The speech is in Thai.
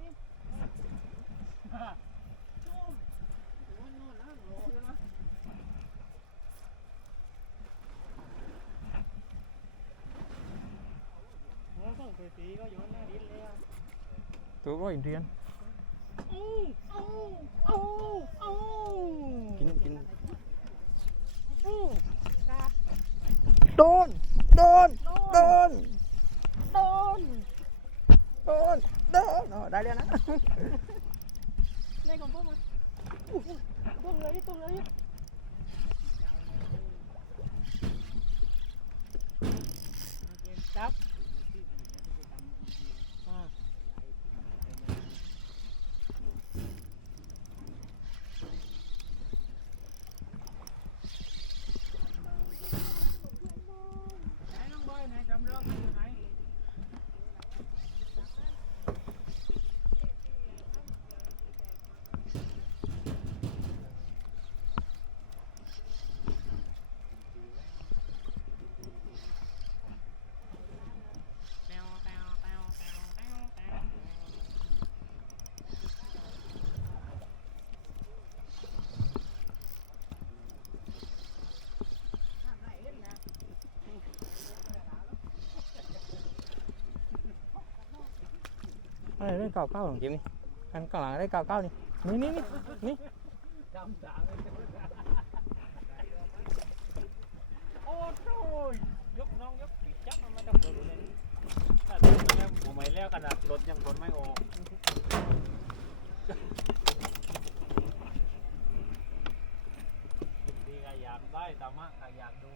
ดิตัวก็อินเดียนกินโดนได้แล้วนะได้ของพวกมันตัวเลยจับอะไรเรื่องเก่าๆของจิมนี่กันกลางได้เก่าๆนี่โอ้ยยกน้องยกปีกจับมันมาจับตัวเลยถ้าตัวแล้วผมไม่แล้วขนาดรถยังรถไม่ออกดีก็อยากได้ตามะก็อยากดู